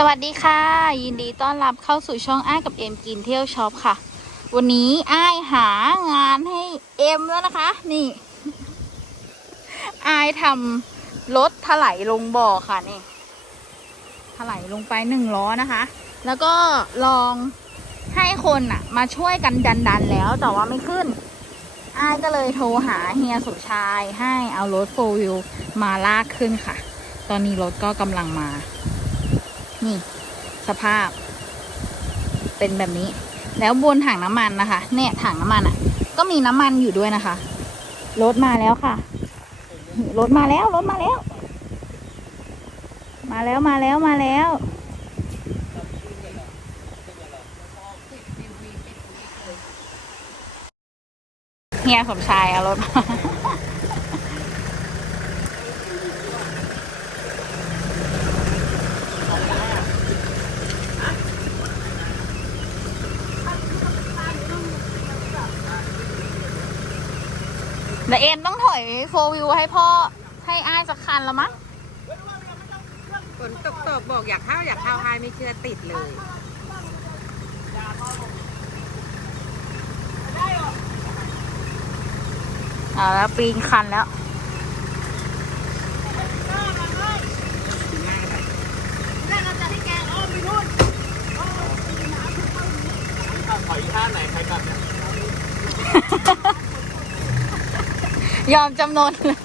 สวัสดีค่ะ ยินดีต้อนรับเข้าสู่ช่องอ้ายกับเอ็มกินเที่ยวช็อปค่ะ วันนี้อ้ายหางานให้เอ็มแล้วนะคะ นี่อ้ายทำรถถลายลงบ่อค่ะนี่ถลายลงไปหนึ่งล้อนะคะ แล้วก็ลองให้คนอะมาช่วยกันดันดันแล้วแต่ว่าไม่ขึ้นอ้ายก็เลยโทรหาเฮียสมชายให้เอารถโฟวิลมาลากขึ้นค่ะ ตอนนี้รถก็กำลังมา นี่ สภาพ เป็นแบบนี้ แล้วบนถังน้ำมันนะคะ เนี่ยถังน้ำมันอะ่ะ ก็มีน้ำมันอยู่ด้วยนะคะ รถมาแล้วค่ะ รถมาแล้ว รถมาแล้ว มาแล้วมาแล้วมาแล้วเฮียสมชายเอารถมา แต่เอ็มต้องถอยโฟวิวให้พ่อให้อ้ายสักคันแล้วมั้งฝนตกตกบอกอยากเข้าอยากเข้าไฮไม่เชื่อติดเลยอ่าแล้วปีนคันแล้ว ถอยท่าไหนใครกลับเนี่ย ยอมจำนนเลย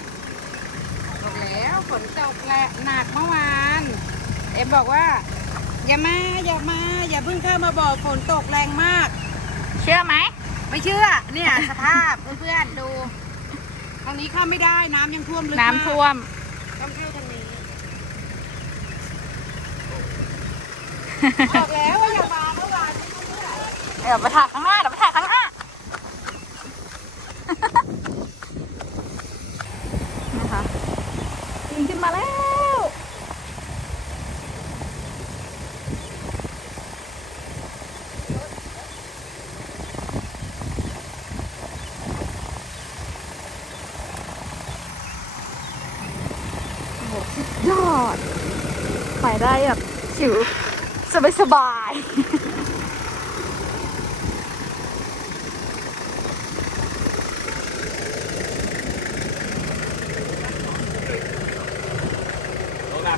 บอกแล้วฝนตกแหละหนักเมื่อวาน เอ็มบอกว่า อย่ามาอย่ามา อย่าเพิ่งเข้ามาบอกฝนตกแรงมาก เชื่อไหม ไม่เชื่อ เนี่ย สภาพเพื่อนๆดูทางนี้เข้าไม่ได้น้ำยังท่วมลึกมากน้ำท่วม ต้องเข้าทางนี้ บอกแล้วว่าอย่ามาเมื่อวานไม่เชื่อเดี๋ยวไปถ่ายข้างหน้า เดี๋ยวไปถ่ายข้างหน้า นะคะปีนขึ้นมาแล้ว โอ้โหสุดยอด ได้แบบชิวสบายสบายๆ ลงนะ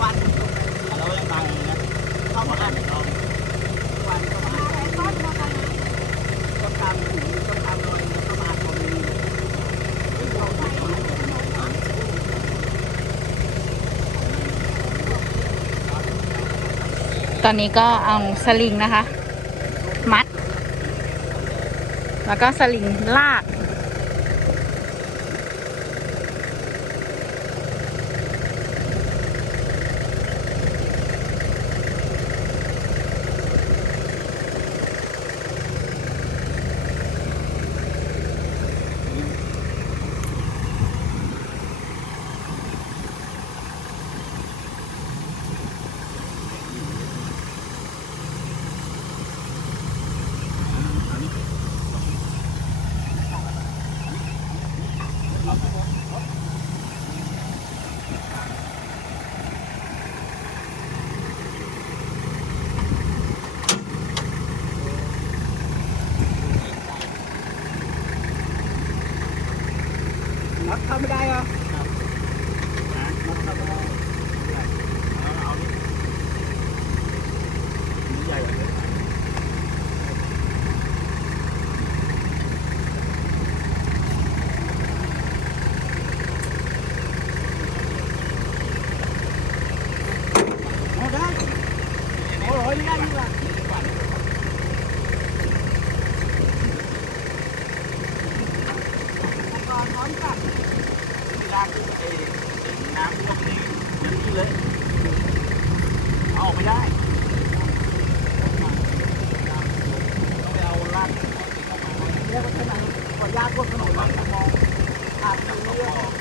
วันเรายังมาเลยนะเข้ามาอ่านเราวันเข้ามาต้องตามถึงต้องตามเลยเข้ามาตรงนี้ ตอนนี้ก็เอาสลิงนะคะ มัด แล้วก็สลิงลาก น็อตเข้ ที่ากไอ้ถึงน้ำท่วมนี่ยังนี่เลยเอาออกไมได้ต้องไเอาลากเนี่ยมันขนาดขออนุญาตพวกถนนมองทางนี้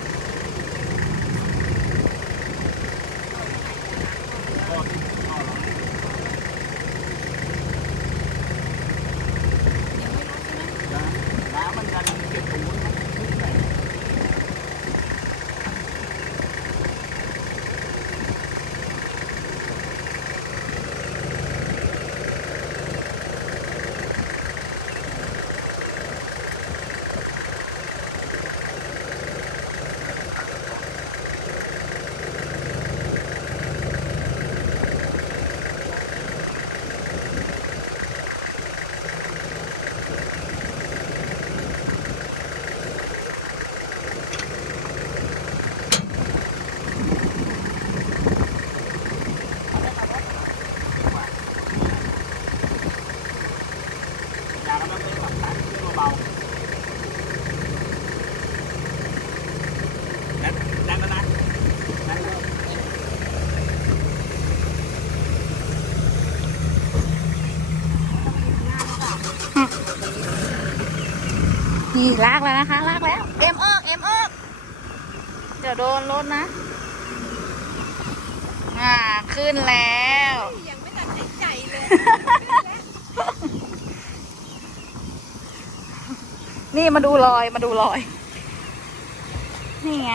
ลากแล้วนะคะ ลากแล้ว เอ็มออกเอ็มออกเดี๋ยวโดนรถนะ อ่า ขึ้นแล้ว ยังไม่ตัดใจเลย นี่มาดูรอยมาดูรอย นี่ไง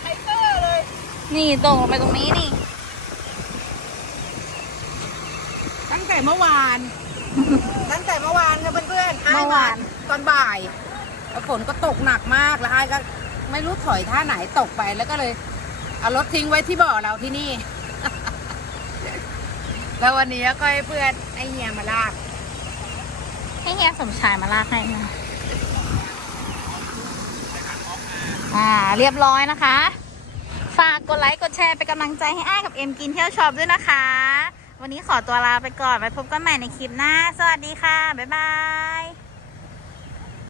ไทเกอร์เลย นี่ตรงลงไปตรงนี้นี่ ตั้งแต่เมื่อวาน ตั้งแต่เมื่อวานค่ะเพื่อนๆอ้ยเมื่อวาน ตอนบ่าย แล้วฝนก็ตกหนักมากแล้วไอ้ายก็ไม่รู้ถอยท่าไหนตกไปแล้วก็เลย เอารถทิ้งไว้ที่บ่อเราที่นี่ แล้ววันนี้ก็ให้เพื่อนไอ้เฮียมาลาก ให้เฮียสมชายมาลากให้นะอ่า เรียบร้อยนะคะ ฝากกดไลค์กดแชร์เป็นกำลังใจให้อ้ายกับเอ็มกินเที่ยวช็อปด้วยนะคะ วันนี้ขอตัวลาไปก่อนไว้พบกันใหม่ในคลิปหน้า สวัสดีค่ะ บ๊ายบาย